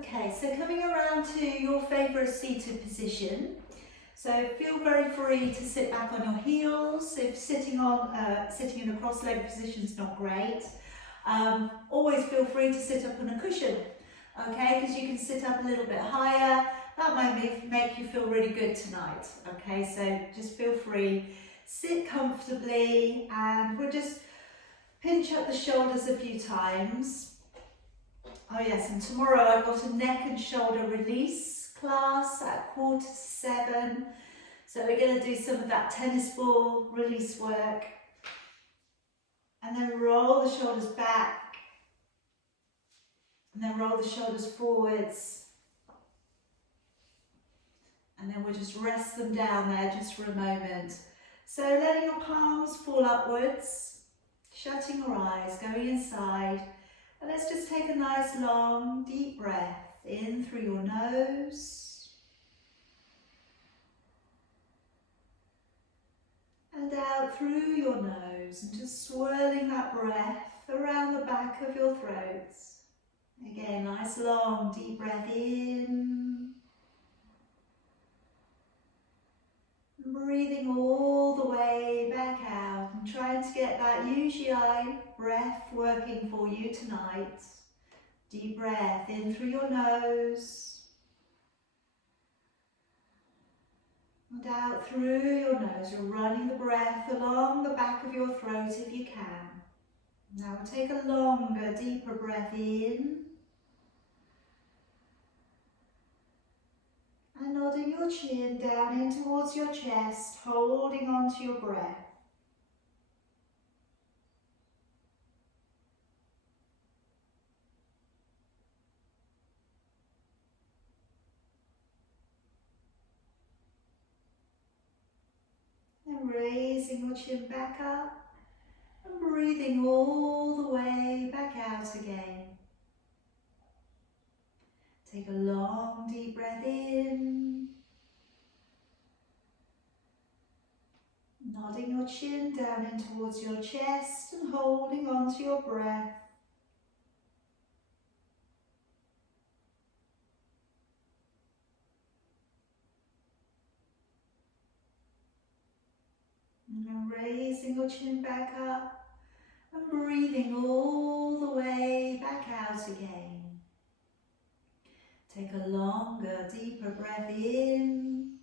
Okay, so coming around to your favourite seated position. So feel very free to sit back on your heels. If sitting in a cross-legged position is not great, always feel free to sit up on a cushion. Okay, because you can sit up a little bit higher. That might make you feel really good tonight. Okay, so just feel free. Sit comfortably, and we'll just pinch up the shoulders a few times. Oh yes, and tomorrow I've got a neck and shoulder release class at 6:45. So we're going to do some of that tennis ball release work. And then roll the shoulders back. And then roll the shoulders forwards. And then we'll just rest them down there just for a moment. So letting your palms fall upwards, shutting your eyes, going inside. And let's just take a nice long deep breath in through your nose and out through your nose, and just swirling that breath around the back of your throat. Again, nice long deep breath in, and breathing all the way back out, and trying to get that UGI breath working for you tonight. Deep breath in through your nose and out through your nose. You're running the breath along the back of your throat if you can. Now we'll take a longer, deeper breath in and nodding your chin down in towards your chest, holding on to your breath. And raising your chin back up and breathing all the way back out again. Take a long deep breath in, nodding your chin down in towards your chest and holding on to your breath. And then raising your chin back up and breathing all the way back out again. Take a longer, deeper breath in.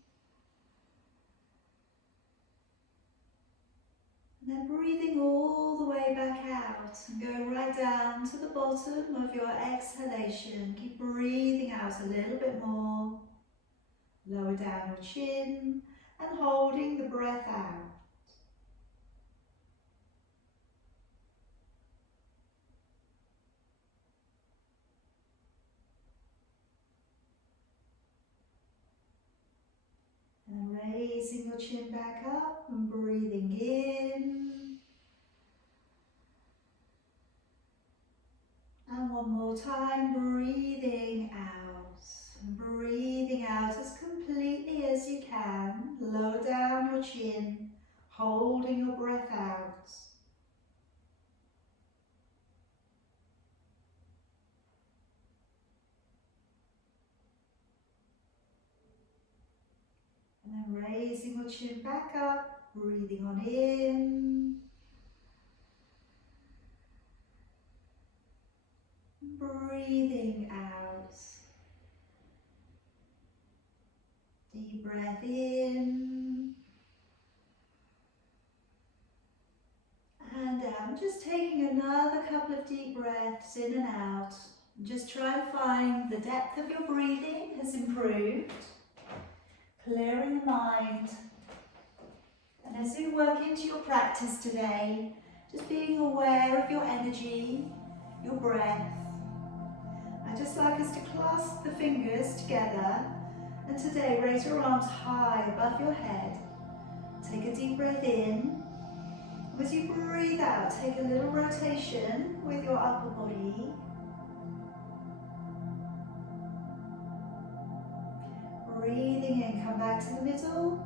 And then breathing all the way back out and go right down to the bottom of your exhalation. Keep breathing out a little bit more. Lower down your chin and holding the breath out. And raising your chin back up and breathing in. And one more time, breathing out. And breathing out as completely as you can. Lower down your chin, holding your breath out. And then raising your chin back up, breathing on in. Breathing out. Deep breath in. And out. Just taking another couple of deep breaths in and out. Just try and find the depth of your breathing has improved. Clearing the mind. And as you work into your practice today, just being aware of your energy, your breath. I'd just like us to clasp the fingers together, and today raise your arms high above your head. Take a deep breath in. As you breathe out, take a little rotation with your upper body. Breathing in, come back to the middle.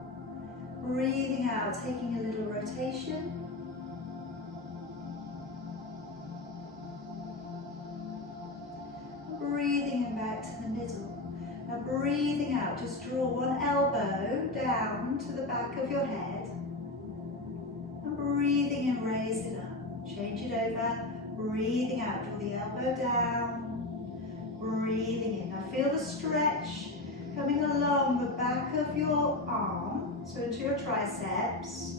Breathing out, taking a little rotation. Breathing breathing in back to the middle. Now breathing out, just draw one elbow down to the back of your head. And breathing in, raise it up. Change it over. Breathing out, draw the elbow down. Breathing in. Now feel the stretch coming along the back of your arm, so into your triceps.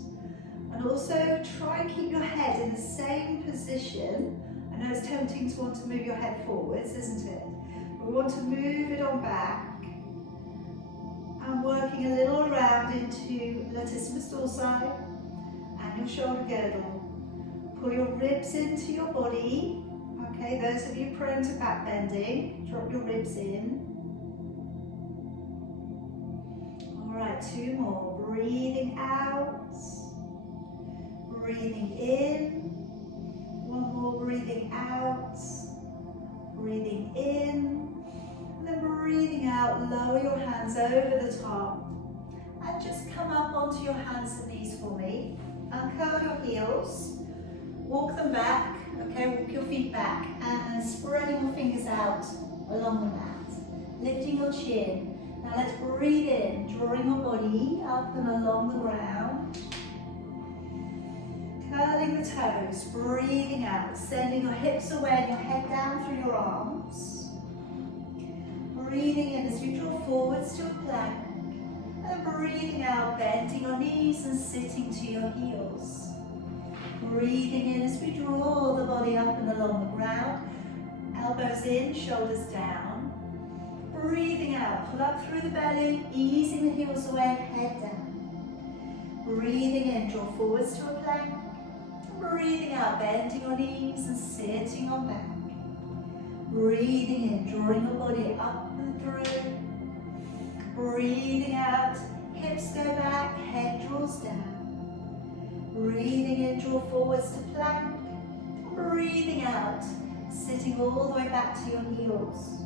And also try and keep your head in the same position. I know it's tempting to want to move your head forwards, isn't it? But we want to move it on back. And working a little around into latissimus dorsi and your shoulder girdle. Pull your ribs into your body. Okay, those of you prone to back bending, drop your ribs in. All right, 2 more. Breathing out. Breathing in. 1 more, breathing out. Breathing in. And then breathing out, lower your hands over the top. And just come up onto your hands and knees for me. Uncurl your heels. Walk them back. Okay, walk your feet back. And spreading your fingers out along the mat. Lifting your chin. Now let's breathe in, drawing your body up and along the ground. Curling the toes, breathing out, sending your hips away and your head down through your arms. Breathing in as you draw forwards to a plank. And breathing out, bending your knees and sitting to your heels. Breathing in as we draw the body up and along the ground. Elbows in, shoulders down. Breathing out, pull up through the belly, easing the heels away, head down. Breathing in, draw forwards to a plank. Breathing out, bending your knees and sitting on back. Breathing in, drawing your body up and through. Breathing out, hips go back, head draws down. Breathing in, draw forwards to plank. Breathing out, sitting all the way back to your heels.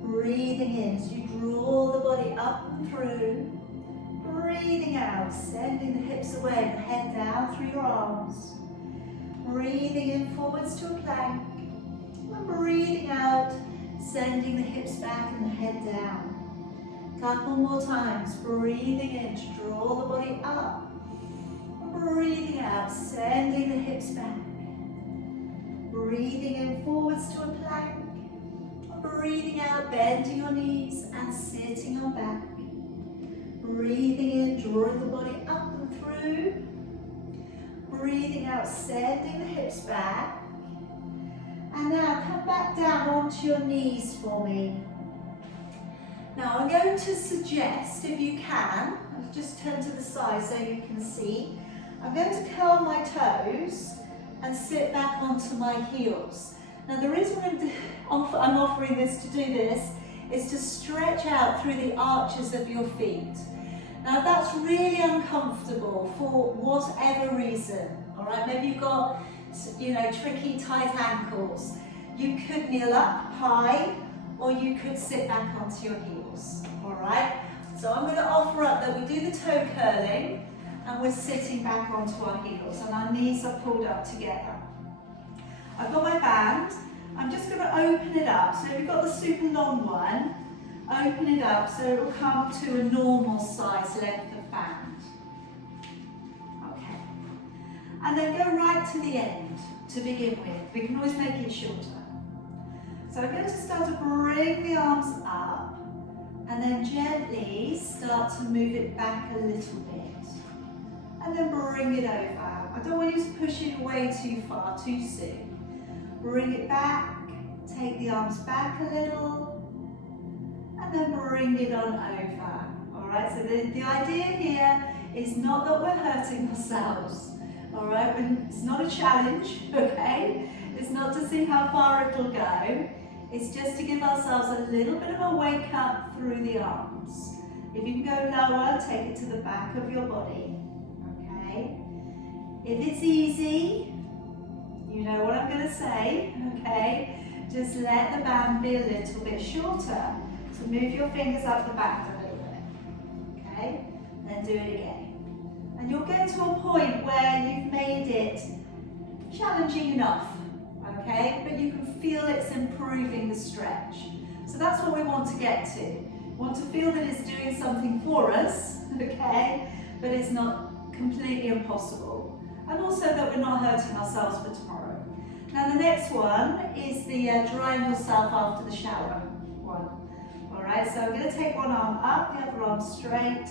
Breathing in as you draw the body up and through. Breathing out, sending the hips away and the head down through your arms. Breathing in forwards to a plank. And breathing out, sending the hips back and the head down. Couple more times, breathing in to draw the body up. And breathing out, sending the hips back. Breathing in forwards to a plank. Breathing out, bending your knees and sitting on back. Breathing in, drawing the body up and through. Breathing out, sending the hips back. And now come back down onto your knees for me. Now I'm going to suggest, if you can, I'll just turn to the side so you can see. I'm going to curl my toes and sit back onto my heels. Now the reason I'm offering this to do this is to stretch out through the arches of your feet. Now if that's really uncomfortable for whatever reason, all right, maybe you've got, tricky tight ankles, you could kneel up high or you could sit back onto your heels, all right? So I'm going to offer up that we do the toe curling and we're sitting back onto our heels and our knees are pulled up together. I've got my band. I'm just going to open it up. So if you've got the super long one, open it up so it will come to a normal size length of band. Okay. And then go right to the end to begin with. We can always make it shorter. So I'm going to start to bring the arms up and then gently start to move it back a little bit. And then bring it over. I don't want you to push it away too far, too soon. Bring it back, take the arms back a little, and then bring it on over. All right, so the idea here is not that we're hurting ourselves. All right, it's not a challenge, okay? It's not to see how far it'll go. It's just to give ourselves a little bit of a wake up through the arms. If you can go lower, take it to the back of your body, okay? If it's easy, you know what I'm going to say, okay? Just let the band be a little bit shorter. So move your fingers up the back a little bit, okay? Then do it again. And you'll get to a point where you've made it challenging enough, okay? But you can feel it's improving the stretch. So that's what we want to get to. We want to feel that it's doing something for us, okay, but it's not completely impossible. And also that we're not hurting ourselves for tomorrow. Now the next one is the drying yourself after the shower one. All right, so I'm going to take one arm up, the other arm straight.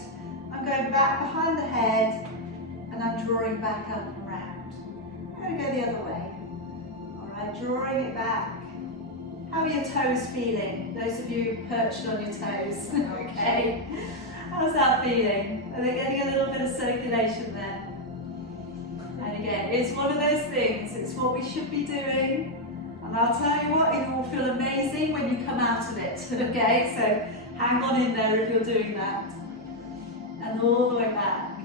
I'm going back behind the head and I'm drawing back up and around. I'm going to go the other way. All right, drawing it back. How are your toes feeling? Those of you perched on your toes, okay? How's that feeling? Are they getting a little bit of circulation there? And again, it's one of those things, it's what we should be doing. And I'll tell you what, it will feel amazing when you come out of it, okay? So hang on in there if you're doing that. And all the way back.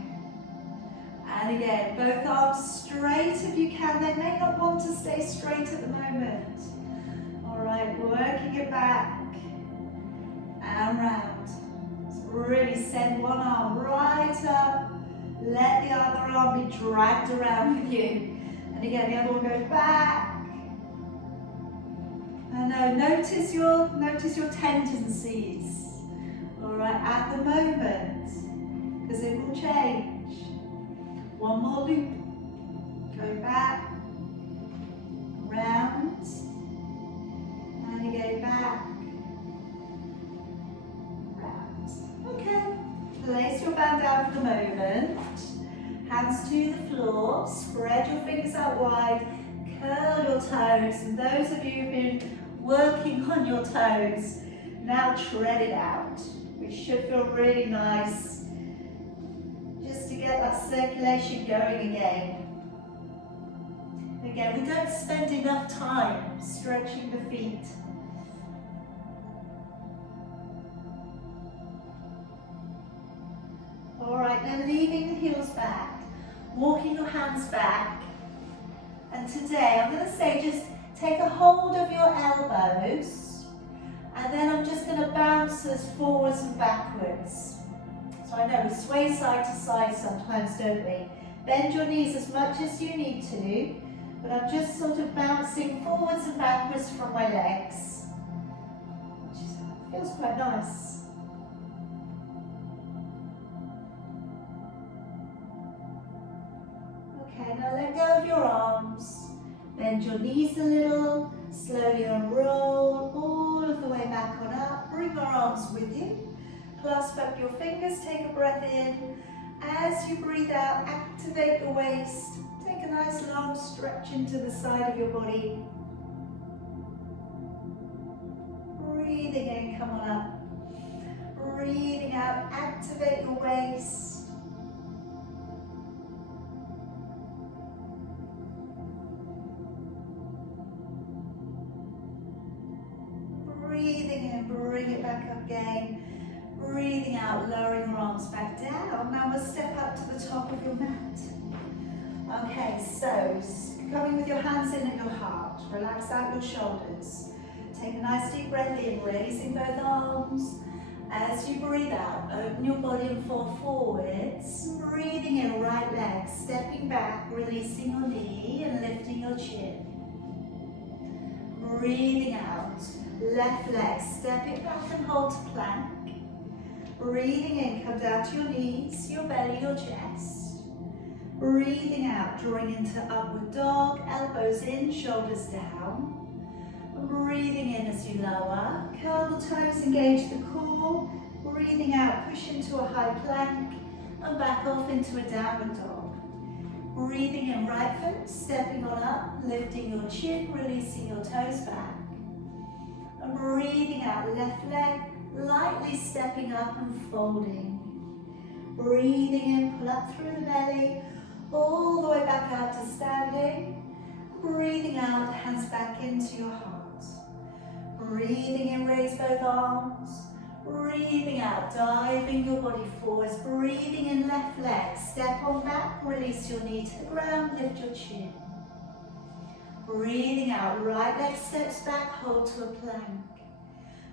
And again, both arms straight if you can. They may not want to stay straight at the moment. All right, working it back and round. So really send one arm right up. Let the other arm be dragged around with you. And again, the other one goes back. And notice your tendencies. All right, at the moment, because it will change. One more loop. Go back, round, and again back, round. Okay, place your band down for the moment. Hands to the floor, spread your fingers out wide, curl your toes, and those of you who've been working on your toes, now tread it out, which should feel really nice, just to get that circulation going again. Again, we don't spend enough time stretching the feet. All right, now leaving the heels back, walking your hands back, and today I'm going to say just take a hold of your elbows, and then I'm just going to bounce us forwards and backwards. So I know we sway side to side sometimes, don't we? Bend your knees as much as you need to, but I'm just sort of bouncing forwards and backwards from my legs, which feels quite nice. Okay, now let go of your arms. Bend your knees a little, slowly unroll all of the way back on up. Bring your arms with you. Clasp up your fingers, take a breath in. As you breathe out, activate the waist. Take a nice long stretch into the side of your body. Breathing in, come on up. Breathing out, activate your waist. Breathing in, bring it back up again. Breathing out, lowering your arms back down. Now we'll step up to the top of your mat. Okay, so coming with your hands in at your heart. Relax out your shoulders. Take a nice deep breath in, raising both arms. As you breathe out, open your body and fall forwards. Breathing in, right leg, stepping back, releasing your knee and lifting your chin. Breathing out, left leg, step it back and hold to plank. Breathing in, come down to your knees, your belly, your chest. Breathing out, drawing into upward dog, elbows in, shoulders down. Breathing in as you lower, curl the toes, engage the core. Breathing out, push into a high plank and back off into a downward dog. Breathing in, right foot, stepping on up, lifting your chin, releasing your toes back. And breathing out, left leg, lightly stepping up and folding. Breathing in, pull up through the belly, all the way back out to standing. Breathing out, hands back into your heart. Breathing in, raise both arms. Breathing out, diving your body forwards. Breathing in, left leg, step on back, release your knee to the ground, lift your chin. Breathing out, right leg steps back, hold to a plank.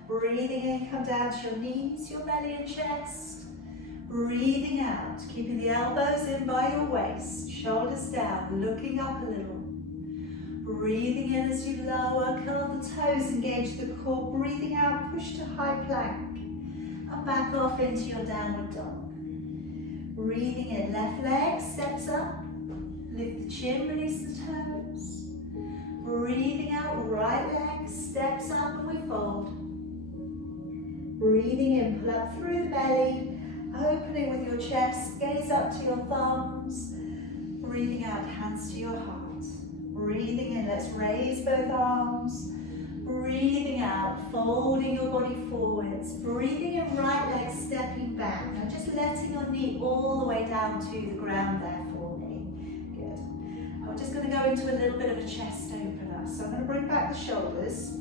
Breathing in, come down to your knees, your belly and chest. Breathing out, keeping the elbows in by your waist, shoulders down, looking up a little. Breathing in as you lower, curl the toes, engage the core. Breathing out, push to high plank. And back off into your downward dog. Breathing in, left leg steps up. Lift the chin, release the toes. Breathing out, right leg steps up and we fold. Breathing in, pull up through the belly. Opening with your chest, gaze up to your thumbs. Breathing out, hands to your heart. Breathing in, let's raise both arms. Breathing out, folding your body forwards. Breathing in, right leg stepping back. Now just letting your knee all the way down to the ground there for me. Good. I'm just going to go into a little bit of a chest opener. So I'm going to bring back the shoulders.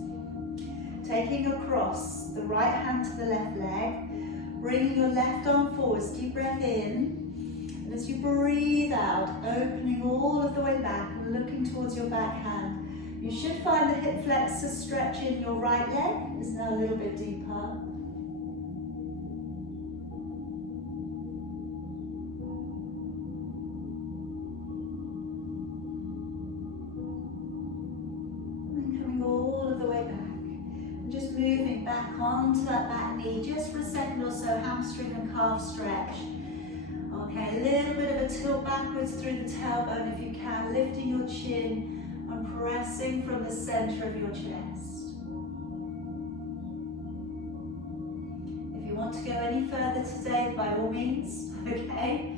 Taking across the right hand to the left leg. Bringing your left arm forwards, deep breath in. And as you breathe out, opening all of the way back and looking towards your back hand. You should find the hip flexor stretch in your right leg is now a little bit deeper. And then coming all of the way back. And just moving back onto that back knee just for a second or so, hamstring and calf stretch. Okay, a little bit of a tilt backwards through the tailbone if you can, lifting your chin and pressing from the center of your chest. If you want to go any further today, by all means, okay?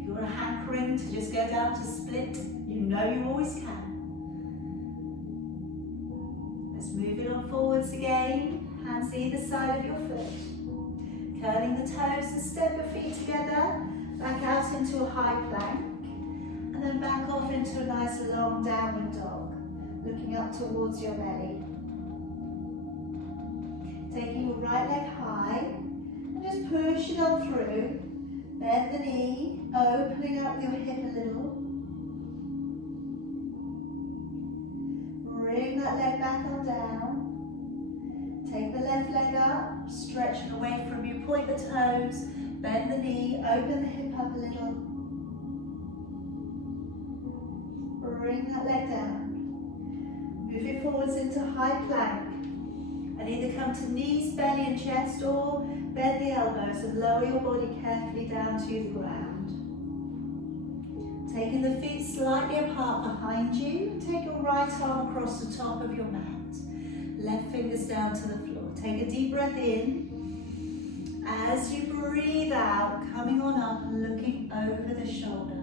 If you want a hankering to just go down to split, you know you always can. Let's move it on forwards again, hands either side of your foot. Curling the toes to step the feet together. Back out into a high plank, and then back off into a nice long downward dog, looking up towards your belly. Taking your right leg high, and just push it on through. Bend the knee, opening up your hip a little. Bring that leg back on down. Take the left leg up, stretching away from you, point the toes. Bend the knee, open the hip up a little. Bring that leg down. Move it forwards into high plank. And either come to knees, belly and chest, or bend the elbows and lower your body carefully down to the ground. Taking the feet slightly apart behind you, take your right arm across the top of your mat. Left fingers down to the floor. Take a deep breath in. As you breathe out, coming on up and looking over the shoulder.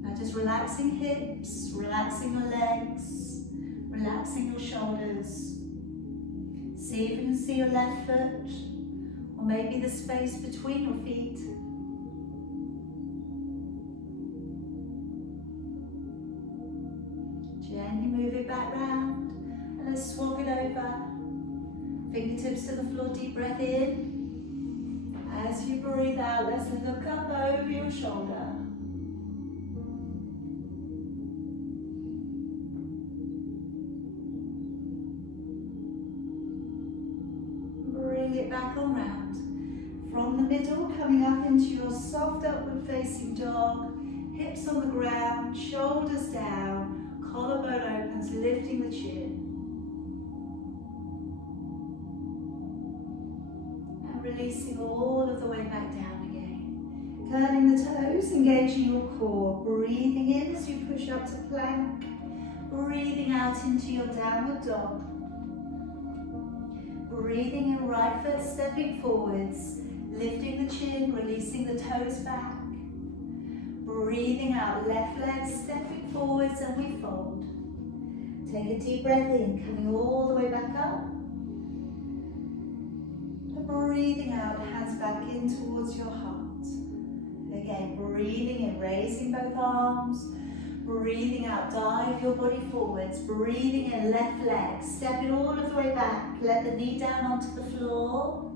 Now just relaxing hips, relaxing your legs, relaxing your shoulders. See if you can see your left foot, or maybe the space between your feet. Gently move it back round, and let's swap it over. Fingertips to the floor, deep breath in. As you breathe out, let's look up over your shoulder. Bring it back on round. From the middle, coming up into your soft upward facing dog. Hips on the ground, shoulders down, collarbone opens, lifting the chin. Releasing all of the way back down again. Curling the toes, engaging your core. Breathing in as you push up to plank. Breathing out into your downward dog. Breathing in, right foot stepping forwards. Lifting the chin, releasing the toes back. Breathing out, left leg stepping forwards and we fold. Take a deep breath in, coming all the way back up. Breathing out, hands back in towards your heart. Again, breathing in, raising both arms. Breathing out, dive your body forwards. Breathing in, left leg, stepping all of the way back. Let the knee down onto the floor.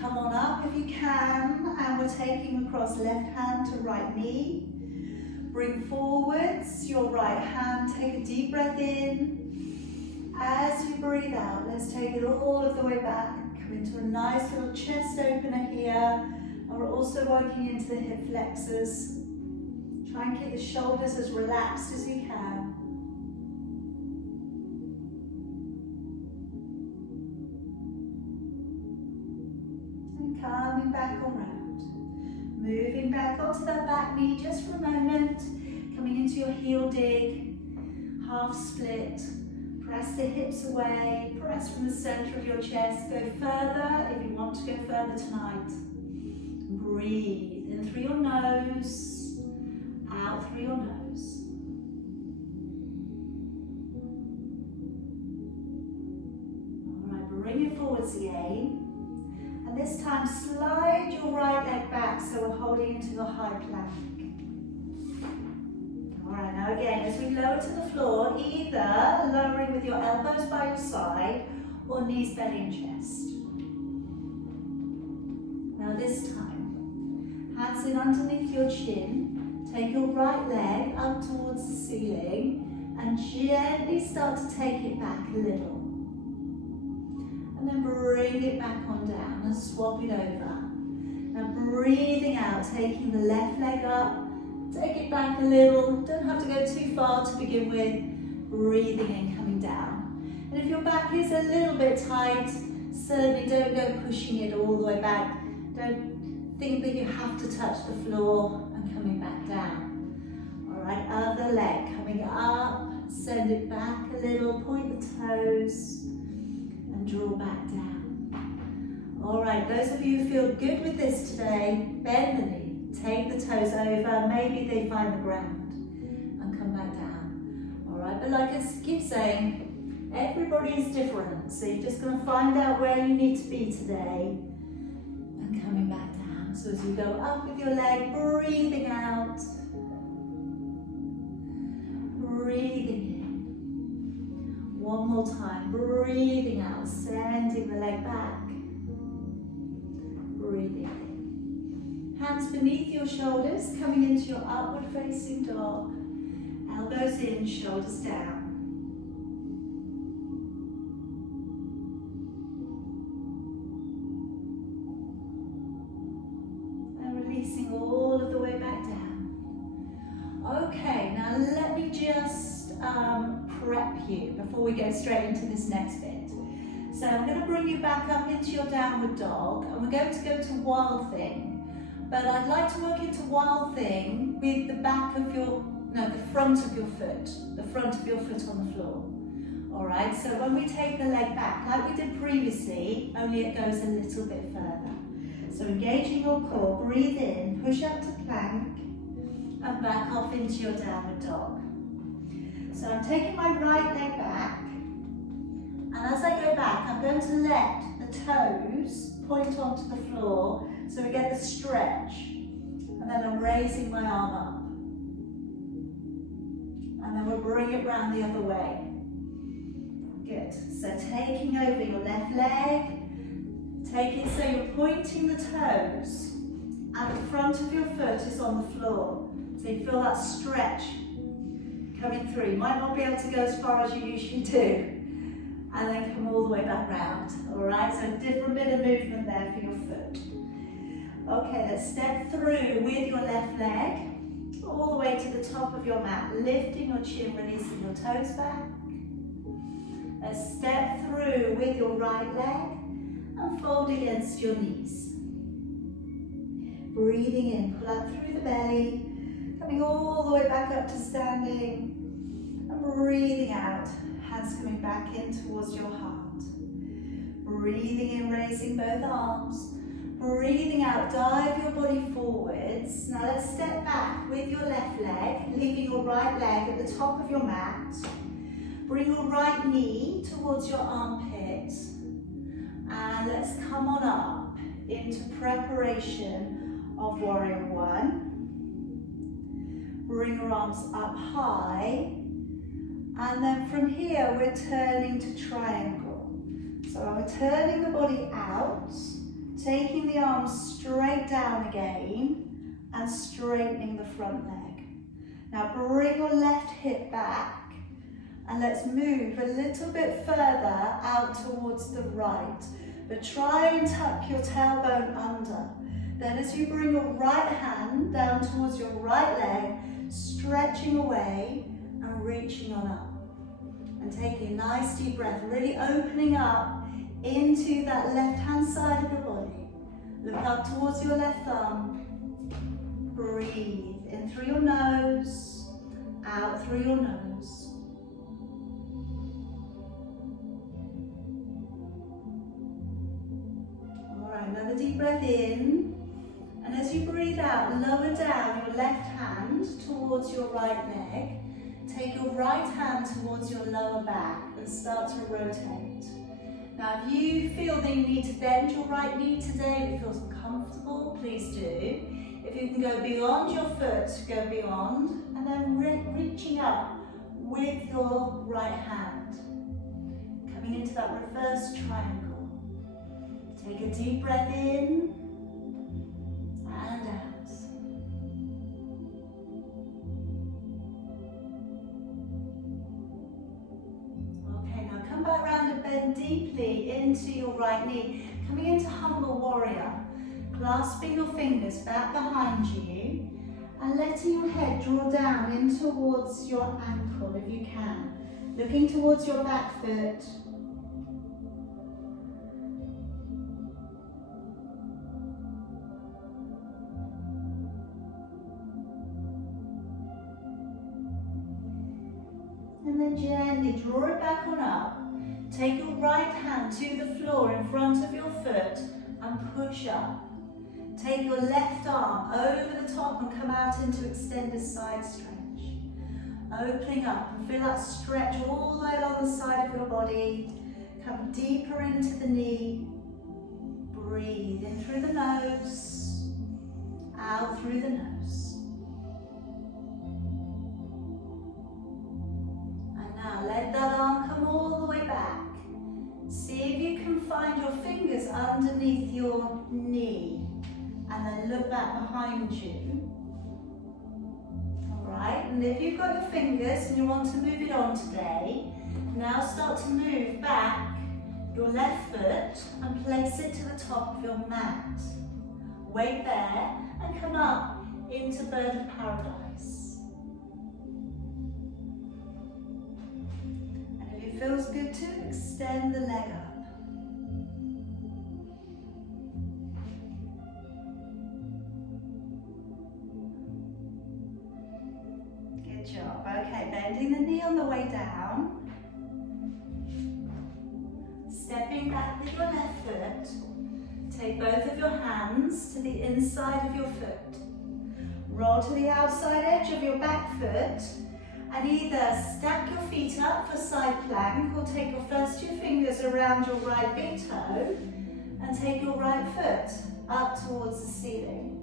Come on up if you can, and we're taking across left hand to right knee. Bring forwards your right hand, take a deep breath in. As you breathe out, let's take it all of the way back. Into a nice little chest opener here, and we're also working into the hip flexors. Try and keep the shoulders as relaxed as you can. coming back around. Moving back onto that back knee just for a moment. Coming into your heel dig, half split. Press the hips away, press from the center of your chest. Go further if you want to go further tonight. Breathe in through your nose, out through your nose. All right, bring it forwards again. And this time slide your right leg back so we're holding into the high plank. Alright, now again, as we lower to the floor, either lowering with your elbows by your side or knees, belly and chest. Now this time, hands in underneath your chin, take your right leg up towards the ceiling and gently start to take it back a little. And then bring it back on down and swap it over. Now breathing out, taking the left leg up. Take it back a little, don't have to go too far to begin with. Breathing in, coming down. And if your back is a little bit tight, certainly don't go pushing it all the way back. Don't think that you have to touch the floor and coming back down. All right, other leg coming up, send it back a little, point the toes and draw back down. All right, those of you who feel good with this today, bend the knee. Take the toes over, maybe they find the ground and come back down. All right, but like I keep saying, everybody is different. So you're just going to find out where you need to be today and coming back down. So as you go up with your leg, breathing out, breathing in. One more time, breathing out, sending the leg back, breathing in. Hands beneath your shoulders, coming into your upward facing dog. Elbows in, shoulders down. And releasing all of the way back down. Okay, now let me just prep you before we go straight into this next bit. So I'm going to bring you back up into your downward dog and we're going to go to wild thing. But I'd like to work into wild thing with the back of your, the front of your foot. The front of your foot on the floor. All right, so when we take the leg back, like we did previously, only it goes a little bit further. So engaging your core, breathe in, push up to plank, and back off into your downward dog. So I'm taking my right leg back, and as I go back, I'm going to let the toes point onto the floor, so we get the stretch, and then I'm raising my arm up. And then we'll bring it round the other way. Good, so taking over your left leg, take it so you're pointing the toes, and the front of your foot is on the floor. So you feel that stretch coming through. You might not be able to go as far as you usually do. And then come all the way back round. All right, so a different bit of movement there for your foot. Okay, let's step through with your left leg, all the way to the top of your mat, lifting your chin, releasing your toes back. Let's step through with your right leg and fold against your knees. Breathing in, pull up through the belly, coming all the way back up to standing, and breathing out, hands coming back in towards your heart. Breathing in, raising both arms. Breathing out, dive your body forwards. Now let's step back with your left leg, leaving your right leg at the top of your mat. Bring your right knee towards your armpit. And let's come on up into preparation of Warrior One. Bring your arms up high. And then from here, we're turning to triangle. So we're turning the body out, taking the arms straight down again and straightening the front leg. Now bring your left hip back and let's move a little bit further out towards the right. But try and tuck your tailbone under. Then as you bring your right hand down towards your right leg, stretching away and reaching on up. And taking a nice deep breath, really opening up into that left-hand side of your body. Look up towards your left arm. Breathe in through your nose, out through your nose. Alright, another deep breath in. And as you breathe out, lower down your left hand towards your right leg. Take your right hand towards your lower back and start to rotate. Now, if you feel that you need to bend your right knee today, if it feels uncomfortable, please do. If you can go beyond your foot, go beyond, and then reaching up with your right hand. Coming into that reverse triangle. Take a deep breath in and out. Okay, now come back round and bend deeply into your right knee. Coming into Humble Warrior. Clasping your fingers back behind you and letting your head draw down in towards your ankle if you can. Looking towards your back foot. And then gently draw it back on up. Take your right hand to the floor in front of your foot and push up. Take your left arm over the top and come out into extended side stretch. Opening up and feel that stretch all the way along the side of your body. Come deeper into the knee. Breathe in through the nose, out through the nose. And now let that arm come all the way back. See if you can find your fingers underneath your knee. And then look back behind you. Alright, and if you've got your fingers and you want to move it on today, now start to move back your left foot and place it to the top of your mat. Wait there and come up into Bird of Paradise. And if it feels good to, extend the leg up. Good job. Okay, bending the knee on the way down. Stepping back with your left foot. Take both of your hands to the inside of your foot. Roll to the outside edge of your back foot and either stack your feet up for side plank or take your first two fingers around your right big toe and take your right foot up towards the ceiling.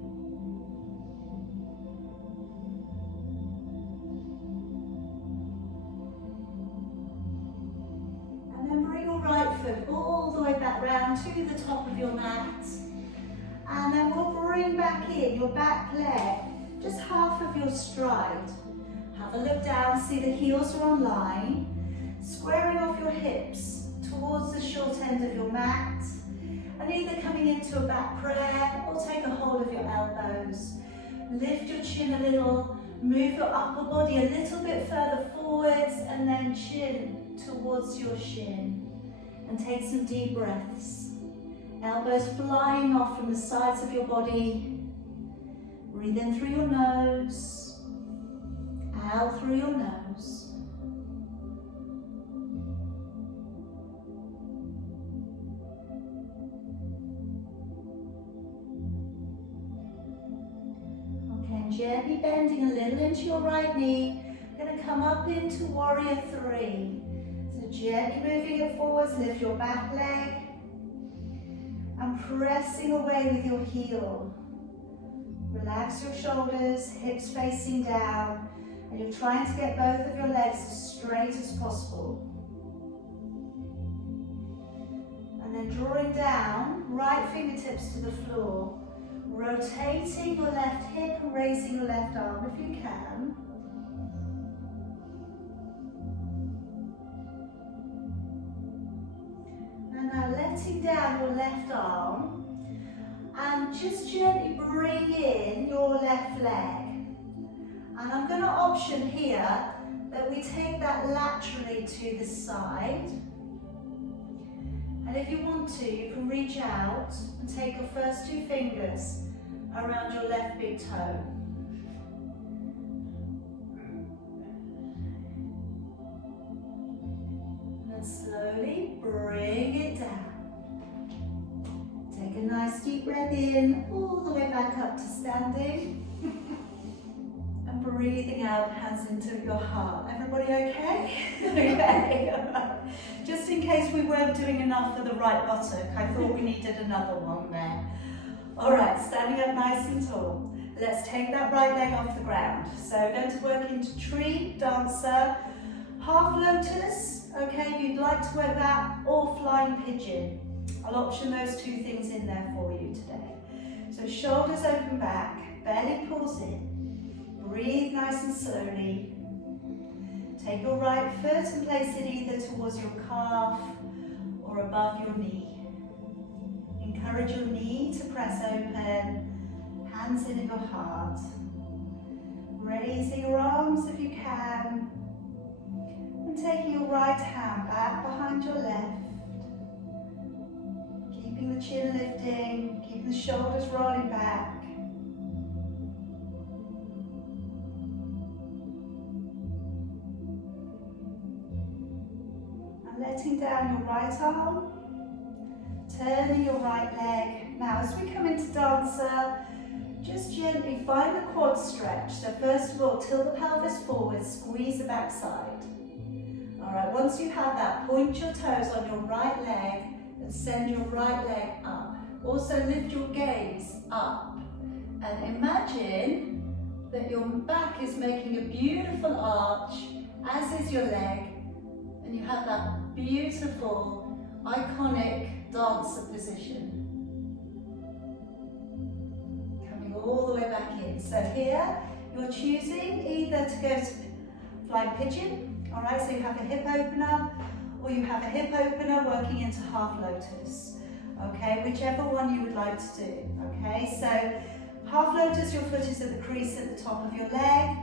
And then bring your right foot all the way back round to the top of your mat. And then we'll bring back in your back leg, just half of your stride. Have a look down, see the heels are on line, squaring off your hips towards the short end of your mat, and either coming into a back prayer or take a hold of your elbows. Lift your chin a little, move your upper body a little bit further forwards, and then chin towards your shin. And take some deep breaths. Elbows flying off from the sides of your body. Breathe in through your nose, out through your nose. Okay, and gently bending a little into your right knee. We're going to come up into Warrior 3. So gently moving it forwards, lift your back leg and pressing away with your heel. Relax your shoulders, hips facing down, and you're trying to get both of your legs as straight as possible. And then drawing down, right fingertips to the floor, rotating your left hip and raising your left arm if you can. And now letting down your left arm and just gently bring in your left leg. And I'm going to option here that we take that laterally to the side. And if you want to, you can reach out and take your first two fingers around your left big toe. And then slowly bring it down. Take a nice deep breath in, all the way back up to standing. And breathing out, hands into your heart. Everybody okay? Okay. Just in case we weren't doing enough for the right buttock, I thought we needed another one there. All right, standing up nice and tall. Let's take that right leg off the ground. So we're going to work into tree, dancer, half lotus, okay, if you'd like to work that, or flying pigeon. I'll option those two things in there for you today. So shoulders open back, belly pulls in. Breathe nice and slowly. Take your right foot and place it either towards your calf or above your knee. Encourage your knee to press open, hands in your heart. Raising your arms if you can. And taking your right hand back behind your left. Keeping the chin lifting, keeping the shoulders rolling back. Letting down your right arm, turning your right leg. Now as we come into dancer, just gently find the quad stretch. So first of all, tilt the pelvis forward, squeeze the backside. All right, once you have that, point your toes on your right leg and send your right leg up. Also lift your gaze up and imagine that your back is making a beautiful arch, as is your leg. And you have that beautiful, iconic dancer position. Coming all the way back in. So here, you're choosing either to go to flying pigeon, all right, so you have a hip opener, or you have a hip opener working into half lotus. Okay, whichever one you would like to do. Okay, so half lotus, your foot is at the crease at the top of your leg.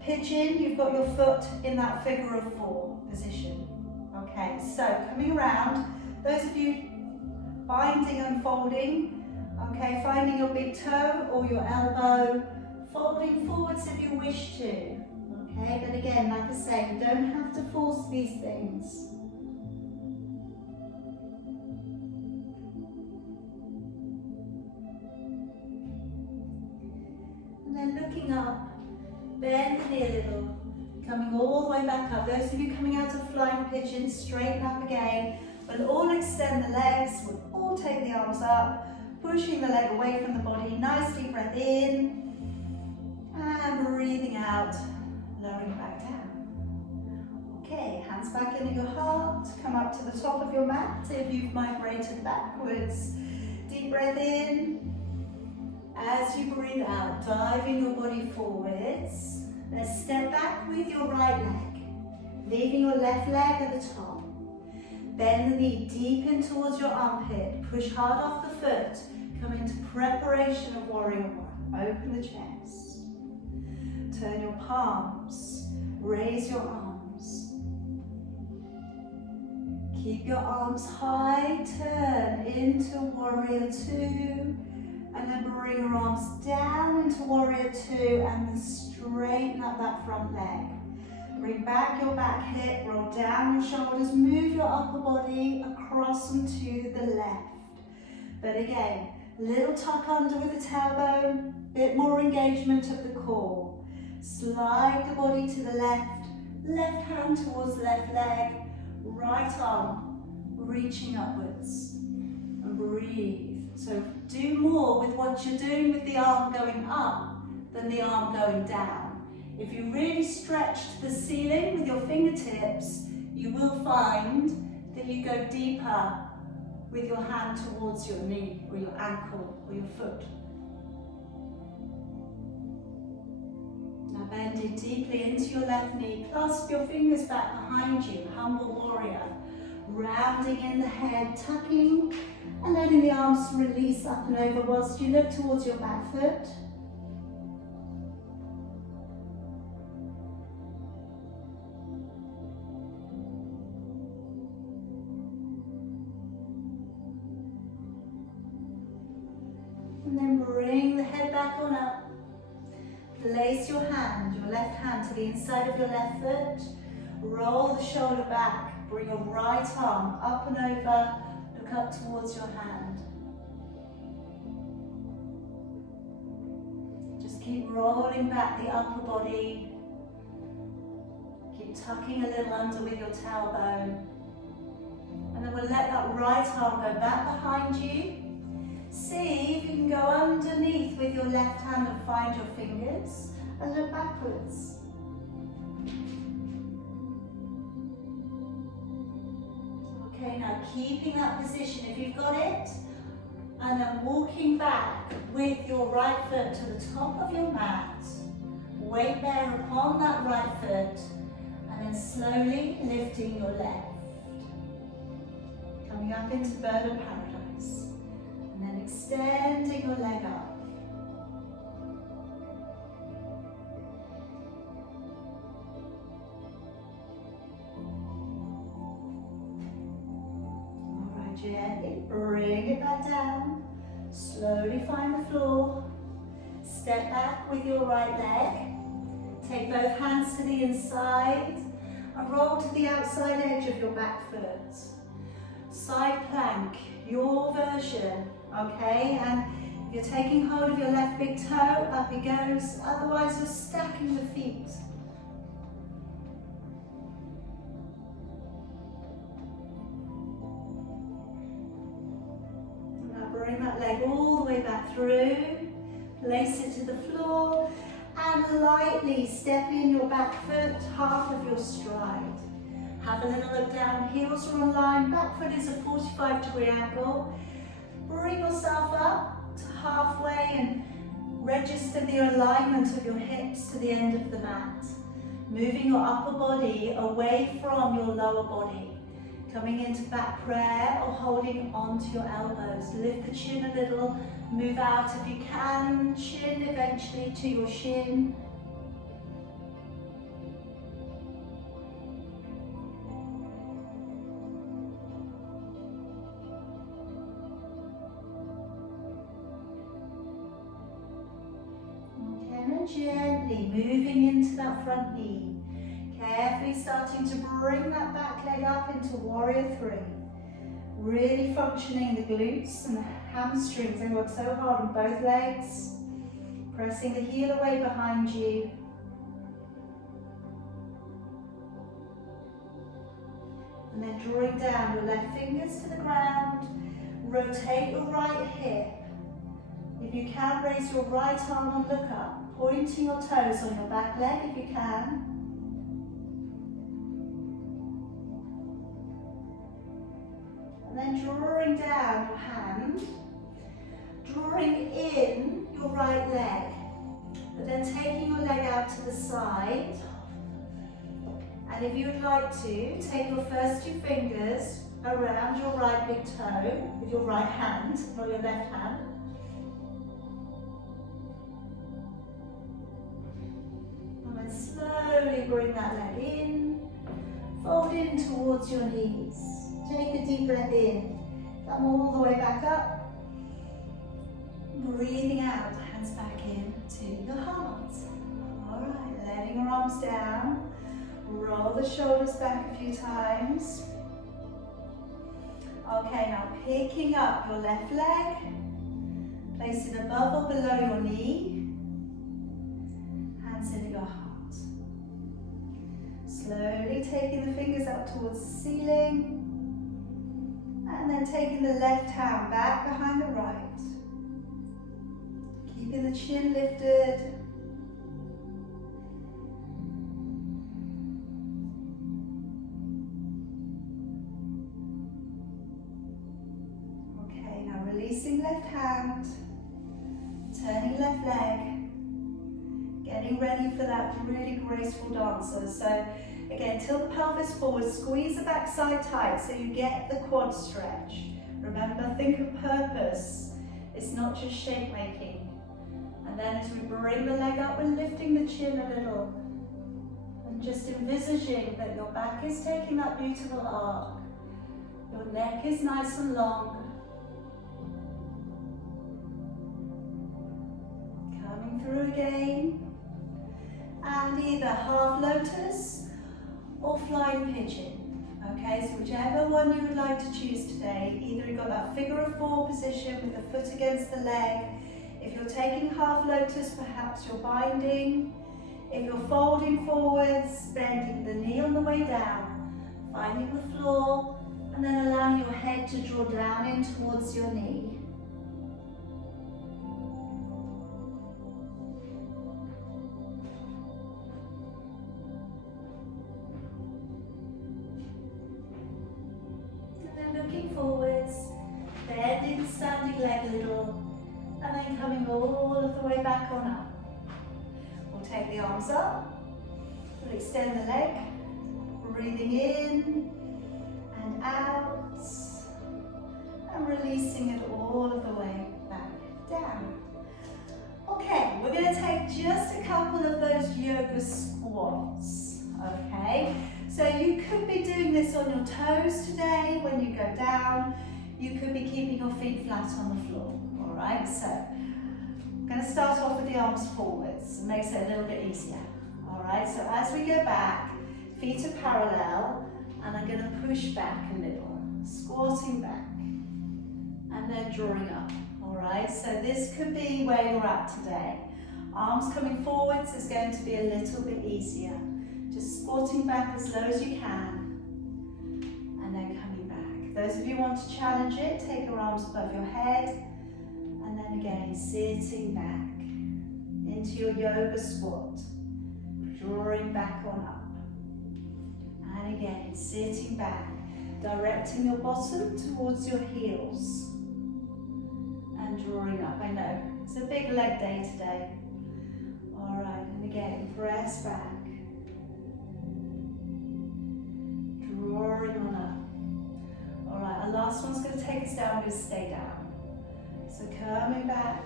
Pigeon, you've got your foot in that figure of four position. Okay, so coming around, those of you binding and folding, okay, finding your big toe or your elbow, folding forwards if you wish to. Okay, but again, like I say, you don't have to force these things. And then looking up, bend the knee a little, coming all the way back up. Those of you coming out of flying pigeon, straighten up again. We'll all extend the legs, we'll all take the arms up, pushing the leg away from the body. Nice deep breath in, and breathing out, lowering back down. Okay, hands back into your heart, come up to the top of your mat if you've migrated backwards. Deep breath in. As you breathe out, diving your body forwards. Let's step back with your right leg, leaving your left leg at the top. Bend the knee deep in towards your armpit. Push hard off the foot. Come into preparation of warrior one. Open the chest. Turn your palms. Raise your arms. Keep your arms high. Turn into warrior two. And then bring your arms down into warrior two and then straighten up that front leg. Bring back your back hip, roll down your shoulders, move your upper body across and to the left. But again, little tuck under with the tailbone, bit more engagement of the core. Slide the body to the left, left hand towards left leg, right arm reaching upwards. And breathe. So do more with what you're doing with the arm going up than the arm going down. If you really stretch to the ceiling with your fingertips, you will find that you go deeper with your hand towards your knee or your ankle or your foot. Now bending deeply into your left knee, clasp your fingers back behind you, humble warrior. Rounding in the head, tucking and letting the arms release up and over whilst you look towards your back foot. back on up. Place your left hand to the inside of your left foot. Roll the shoulder back. Bring your right arm up and over. Look up towards your hand. Just keep rolling back the upper body. Keep tucking a little under with your tailbone. And then we'll let that right arm go back behind you. See if you can go underneath with your left hand and find your fingers and look backwards. Okay, now keeping that position if you've got it, and then walking back with your right foot to the top of your mat. Weight bear upon that right foot, and then slowly lifting your left. Coming up into bird of paradise. And then extending your leg up. Alright, gently bring it back down. Slowly find the floor. Step back with your right leg. Take both hands to the inside and roll to the outside edge of your back foot. Side plank, your version. Okay, and if you're taking hold of your left big toe, up it goes. Otherwise, you're stacking the feet. Now bring that leg all the way back through. Place it to the floor and lightly step in your back foot, half of your stride. Have a little look down, heels are on line, back foot is a 45-degree angle. Bring yourself up to halfway and register the alignment of your hips to the end of the mat. Moving your upper body away from your lower body. Coming into back prayer or holding onto your elbows. Lift the chin a little, move out if you can, chin eventually to your shin. Gently moving into that front knee. Carefully starting to bring that back leg up into warrior three. Really functioning the glutes and the hamstrings. They work so hard on both legs. Pressing the heel away behind you. And then drawing down your left fingers to the ground. Rotate your right hip. If you can, raise your right arm and look up. Pointing your toes on your back leg if you can. And then drawing down your hand, drawing in your right leg, but then taking your leg out to the side. And if you'd like to, take your first two fingers around your right big toe with your right hand, not your left hand. Slowly bring that leg in, fold in towards your knees. Take a deep breath in, come all the way back up. Breathing out, hands back in to your heart. Alright, letting your arms down. Roll the shoulders back a few times. Okay, now picking up your left leg. Place it above or below your knee. Hands into your heart. Slowly taking the fingers up towards the ceiling. And then taking the left hand back behind the right. Keeping the chin lifted. Okay, now releasing left hand. Turning left leg. Getting ready for that really graceful dancer. So again, tilt the pelvis forward, squeeze the backside tight so you get the quad stretch. Remember, think of purpose. It's not just shape making. And then as we bring the leg up, we're lifting the chin a little. And just envisaging that your back is taking that beautiful arc. Your neck is nice and long. Coming through again. And either half lotus or flying pigeon. Okay, so whichever one you would like to choose today, either you've got that figure of four position with the foot against the leg. If you're taking half lotus, perhaps you're binding. If you're folding forwards, bending the knee on the way down, finding the floor, and then allowing your head to draw down in towards your knee. Looking forwards, bending the standing leg a little, and then coming all of the way back on up. We'll take the arms up, we'll extend the leg, breathing in and out, and releasing it all of the way back down. Okay, we're going to take just a couple of those yoga squats, okay? So you could be doing this on your toes today when you go down. You could be keeping your feet flat on the floor, all right? So I'm going to start off with the arms forwards. It makes it a little bit easier, all right? So as we go back, feet are parallel, and I'm going to push back a little, squatting back, and then drawing up, all right? So this could be where you're at today. Arms coming forwards is going to be a little bit easier. Just squatting back as low as you can, and then coming back. Those of you who want to challenge it, take your arms above your head, and then again, sitting back into your yoga squat, drawing back on up. And again, sitting back, directing your bottom towards your heels, and drawing up. I know, it's a big leg day today. All right, and again, press back. Drawing on up. All right, our last one's going to take us down. We're going to stay down. So coming back.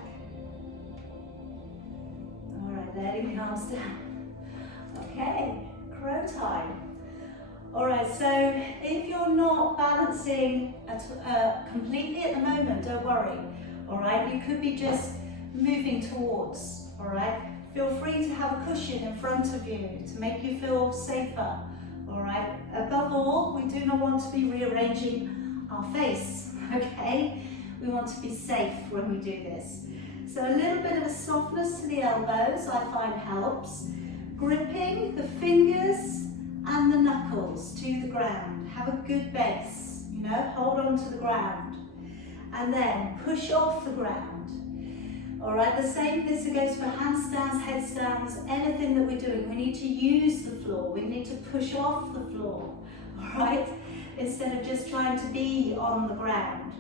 All right, letting the arms down. Okay, crow time. All right, so if you're not balancing completely at the moment, don't worry. All right, you could be just moving towards. All right, feel free to have a cushion in front of you to make you feel safer. All right, above all, we do not want to be rearranging our face, okay? We want to be safe when we do this. So a little bit of a softness to the elbows, I find helps. Gripping the fingers and the knuckles to the ground. Have a good base, you know, hold on to the ground. And then push off the ground. All right, this goes for handstands, headstands, anything that we're doing. We need to use the floor. We need to push off the floor, all right? Instead of just trying to be on the ground.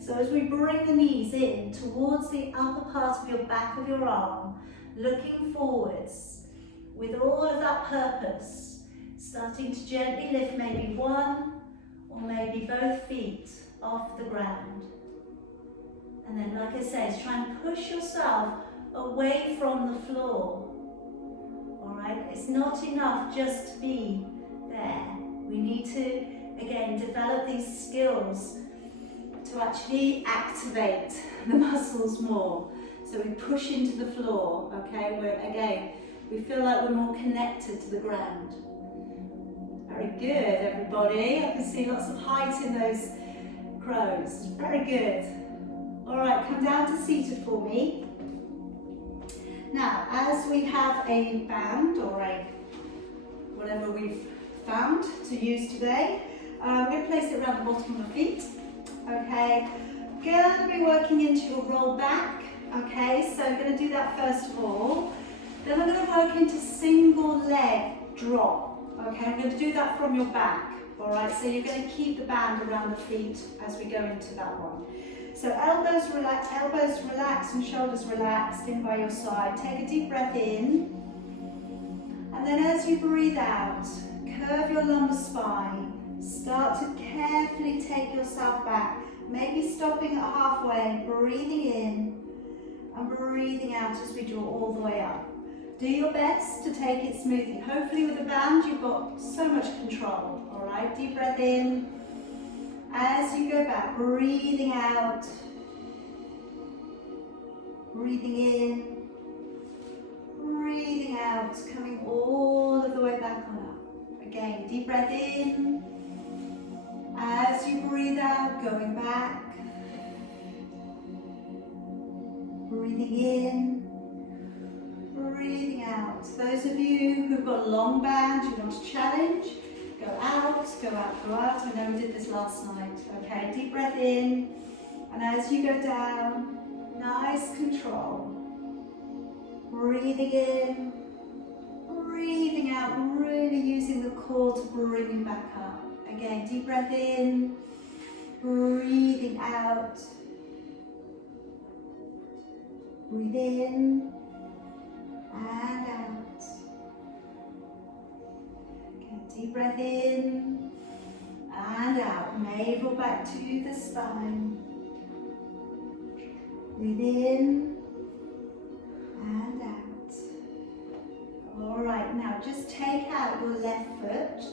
So as we bring the knees in towards the upper part of your back of your arm, looking forwards with all of that purpose, starting to gently lift maybe one or maybe both feet off the ground. And then, like I say, try and push yourself away from the floor. All right, it's not enough just to be there. We need to, again, develop these skills to actually activate the muscles more. So we push into the floor, okay? We feel like we're more connected to the ground. Very good, everybody. I can see lots of height in those crows. Very good. All right, come down to seated for me. Now, as we have a band or whatever we've found to use today, we're going to place it around the bottom of the feet. Okay, going to be working into your roll back. Okay, so I'm going to do that first of all. Then I'm going to work into single leg drop. Okay, I'm going to do that from your back. All right, so you're going to keep the band around the feet as we go into that one. So elbows relax and shoulders relaxed in by your side. Take a deep breath in. And then as you breathe out, curve your lumbar spine. Start to carefully take yourself back. Maybe stopping at halfway, breathing in and breathing out as we draw all the way up. Do your best to take it smoothly. Hopefully with a band you've got so much control. All right, deep breath in. As you go back, breathing out, breathing in, breathing out, coming all of the way back on up. Again, deep breath in. As you breathe out, going back. Breathing in, breathing out. Those of you who've got a long band, you want to challenge, go out, go out, go out. I know we did this last night. Okay, deep breath in, and as you go down, nice control. Breathing in, breathing out, really using the core to bring you back up. Again, deep breath in, breathing out. Breathe in and out. Okay, deep breath in and out. Navel back to the spine. Breathe in and out. All right, now just take out your left foot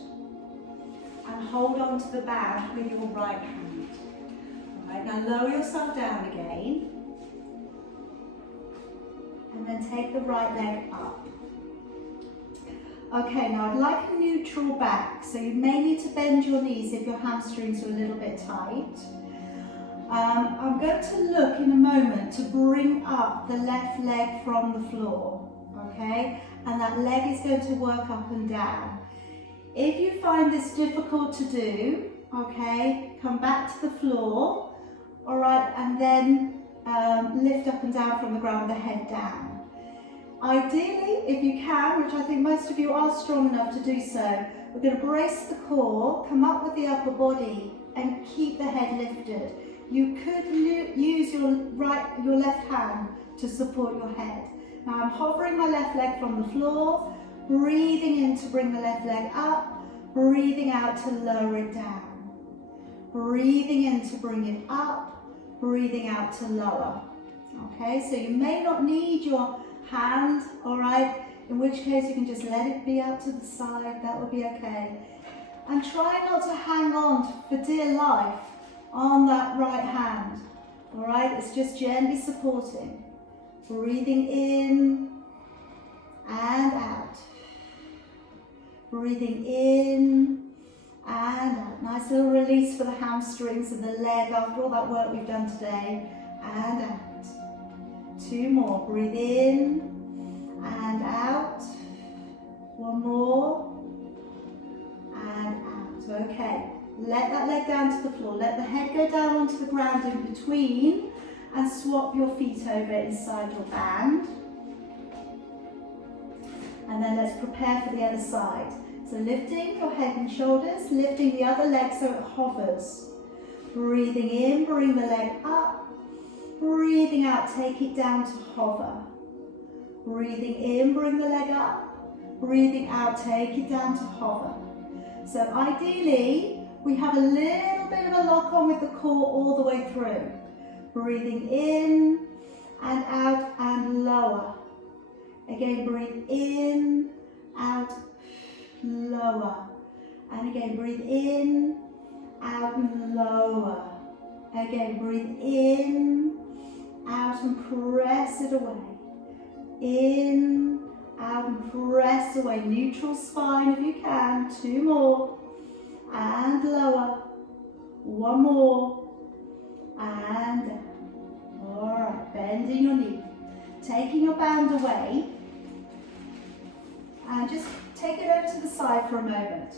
and hold on to the band with your right hand. All right, now lower yourself down again. And then take the right leg up. Okay, now I'd like a neutral back, so you may need to bend your knees if your hamstrings are a little bit tight. I'm going to look in a moment to bring up the left leg from the floor, okay? And that leg is going to work up and down. If you find this difficult to do, okay, come back to the floor, all right, and then lift up and down from the ground with the head down. Ideally, if you can, which I think most of you are strong enough to do so, we're going to brace the core, come up with the upper body and keep the head lifted. You could use your left hand to support your head. Now I'm hovering my left leg from the floor, breathing in to bring the left leg up, breathing out to lower it down. Breathing in to bring it up, breathing out to lower. Okay, so you may not need your hand, all right, in which case you can just let it be out to the side, that would be okay. And try not to hang on for dear life on that right hand, all right, it's just gently supporting. Breathing in and out. Breathing in and out. Nice little release for the hamstrings and the leg after all that work we've done today. And out. Two more. Breathe in and out. One more. And out. Okay. Let that leg down to the floor. Let the head go down onto the ground in between and swap your feet over inside your band. And then let's prepare for the other side. So lifting your head and shoulders, lifting the other leg so it hovers. Breathing in, bring the leg up. Breathing out, take it down to hover. Breathing in, bring the leg up. Breathing out, take it down to hover. So ideally, we have a little bit of a lock on with the core all the way through. Breathing in and out and lower. Again, breathe in, out, lower. And again, breathe in, out and lower. Again, breathe in, out and press it away. In, out and press away. Neutral spine if you can. Two more. And lower. One more. And down. All right, bending your knee. Taking your band away. And just take it over to the side for a moment.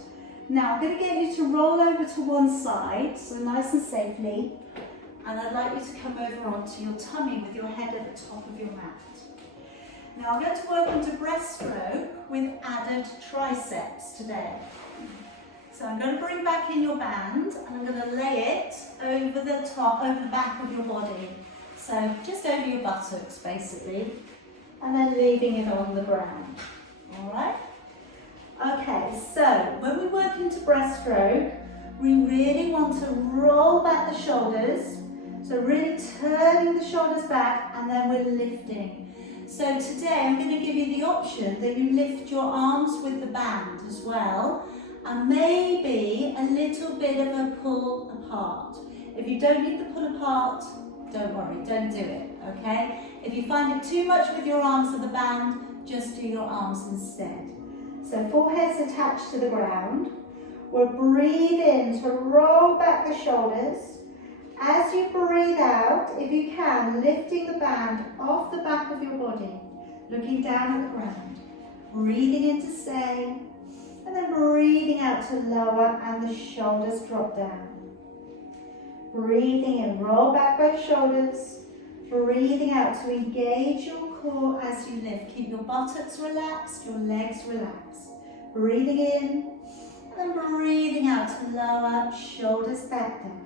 Now I'm going to get you to roll over to one side, so nice and safely. And I'd like you to come over onto your tummy with your head at the top of your mat. Now I'm going to work onto breaststroke with added triceps today. So I'm going to bring back in your band and I'm going to lay it over the top, over the back of your body. So just over your buttocks basically, and then leaving it on the ground. All right? Okay, so when we work into breaststroke, we really want to roll back the shoulders. So really turning the shoulders back and then we're lifting. So today I'm going to give you the option that you lift your arms with the band as well, and maybe a little bit of a pull apart. If you don't need the pull apart, don't worry, don't do it, okay? If you find it too much with your arms and the band, just do your arms instead. So forehead's attached to the ground. We'll breathe in to roll back the shoulders. As you breathe out, if you can, lifting the band off the back of your body, looking down at the ground. Breathing in to stay, and then breathing out to lower and the shoulders drop down. Breathing in, roll back both shoulders. Breathing out to engage your core as you lift. Keep your buttocks relaxed, your legs relaxed. Breathing in, and then breathing out to lower, shoulders back down.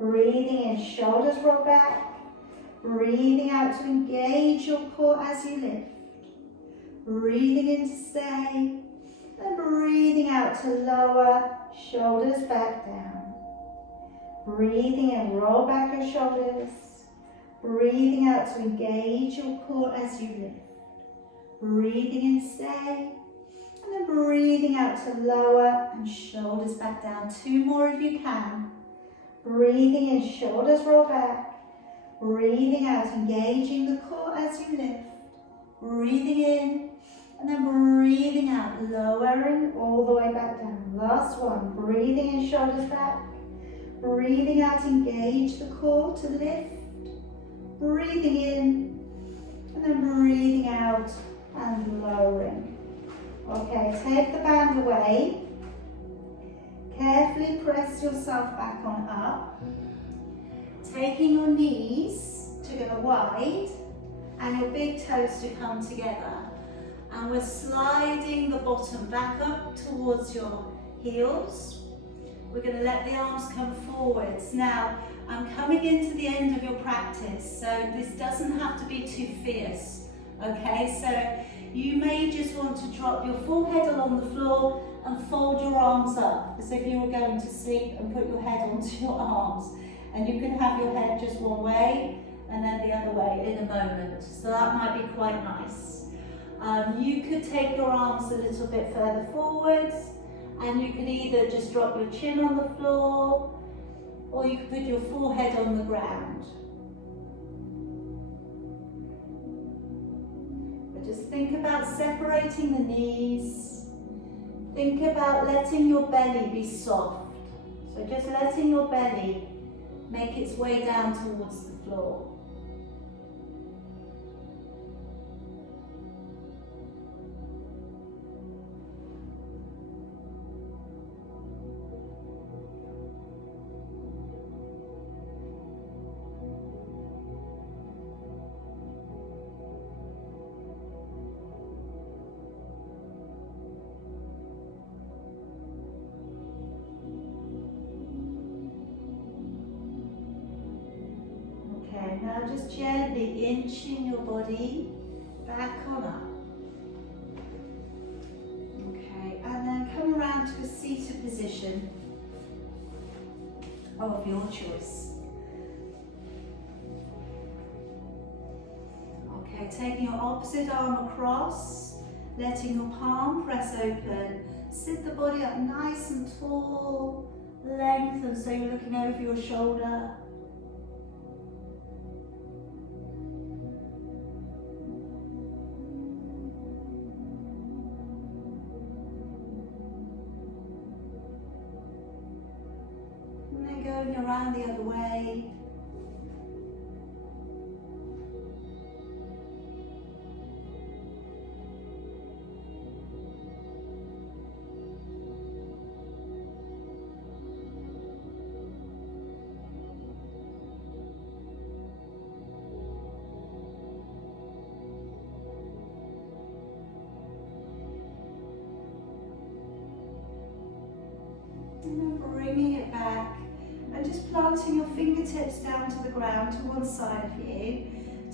Breathing in, shoulders roll back. Breathing out to engage your core as you lift. Breathing in to stay. And breathing out to lower, shoulders back down. Breathing in, roll back your shoulders. Breathing out to engage your core as you lift. Breathing in, stay. And then breathing out to lower and shoulders back down. 2 more if you can. Breathing in, shoulders roll back. Breathing out, engaging the core as you lift. Breathing in, and then breathing out, lowering all the way back down. Last one, breathing in, shoulders back. Breathing out, engage the core to lift. Breathing in, and then breathing out and lowering. Okay, take the band away. Carefully press yourself back on up. Taking your knees to go wide and your big toes to come together. And we're sliding the bottom back up towards your heels. We're going to let the arms come forwards. Now, I'm coming into the end of your practice, so this doesn't have to be too fierce, okay? So you may just want to drop your forehead along the floor and fold your arms up as if you were going to sleep and put your head onto your arms. And you can have your head just one way and then the other way in a moment. So that might be quite nice. You could take your arms a little bit further forwards, and you could either just drop your chin on the floor, or you could put your forehead on the ground. But just think about separating the knees. Think about letting your belly be soft. So just letting your belly make its way down towards the floor. Now just gently inching your body back on up. Okay, and then come around to a seated position of your choice. Okay, taking your opposite arm across, letting your palm press open. Sit the body up nice and tall, lengthen so you're looking over your shoulder. Going around the other way. And then bringing it back. And just planting your fingertips down to the ground to one side of you,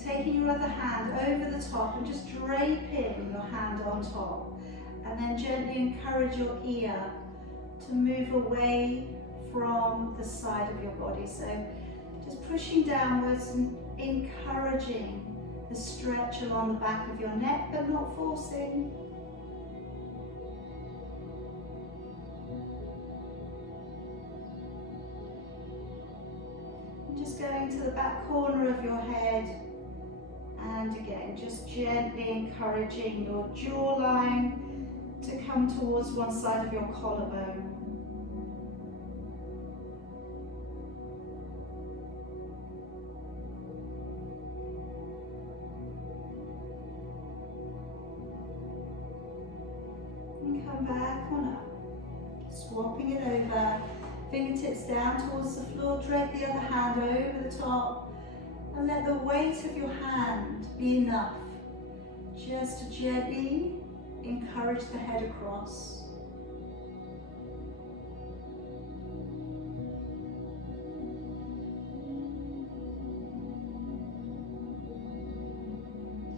taking your other hand over the top and just draping your hand on top, and then gently encourage your ear to move away from the side of your body. So just pushing downwards and encouraging the stretch along the back of your neck, but not forcing. Just going to the back corner of your head And again, just gently encouraging your jawline to come towards one side of your collarbone. And come back on up. Swapping it over. Fingertips down towards the floor. Drape the other hand over the top. And let the weight of your hand be enough just to gently encourage the head across.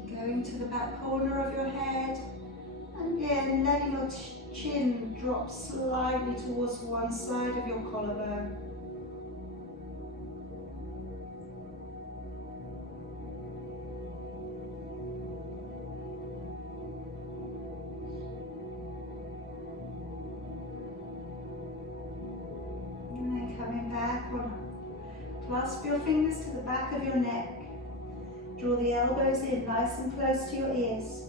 Going to the back corner of your head, and again letting your chin drop slightly towards one side of your collarbone. Coming back on up. Clasp your fingers to the back of your neck. Draw the elbows in nice and close to your ears.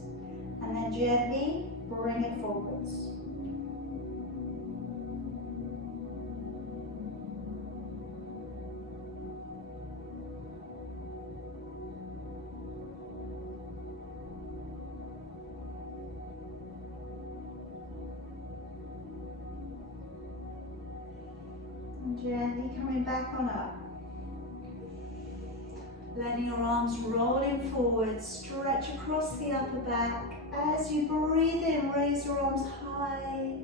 And then gently bring it forwards. Gently coming back on up. Letting your arms roll in forward, stretch across the upper back. As you breathe in, raise your arms high.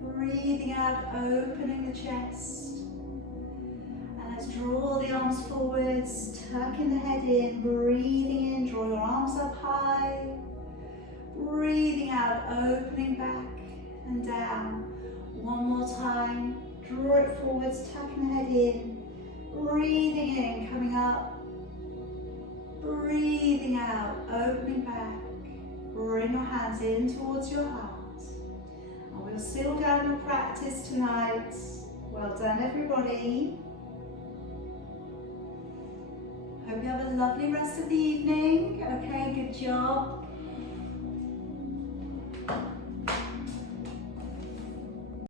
Breathing out, opening the chest. And let's draw the arms forwards, tucking the head in, breathing in, draw your arms up high. Breathing out, opening back and down. One more time. Draw it forwards, tucking the head in, breathing in, coming up, breathing out, opening back. Bring your hands in towards your heart. And we'll seal down the practice tonight. Well done, everybody. Hope you have a lovely rest of the evening. Okay, good job.